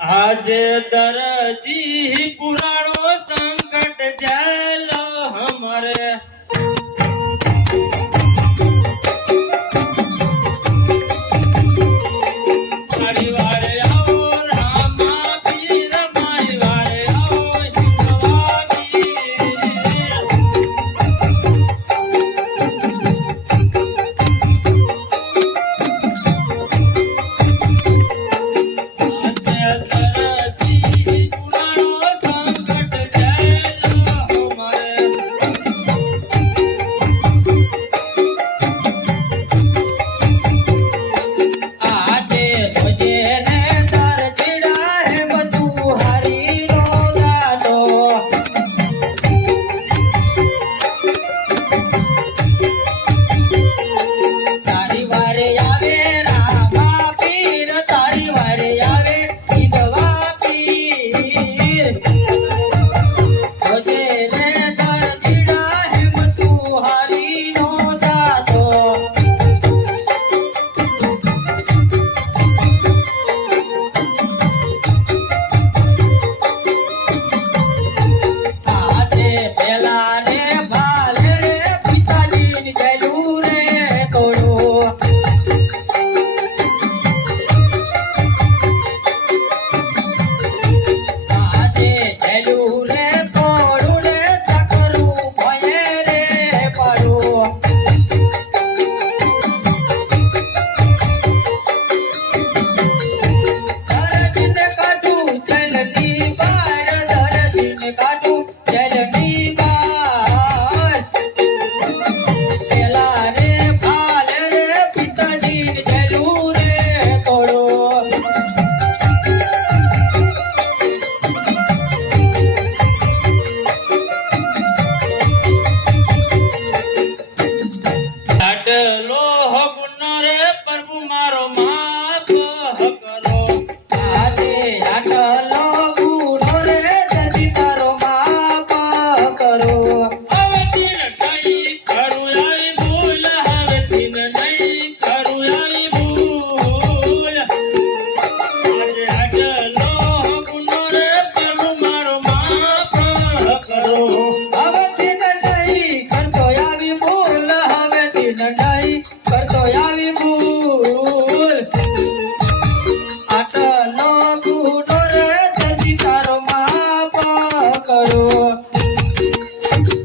આજે દરજી પુરાણો સંકટ જાય. પેલા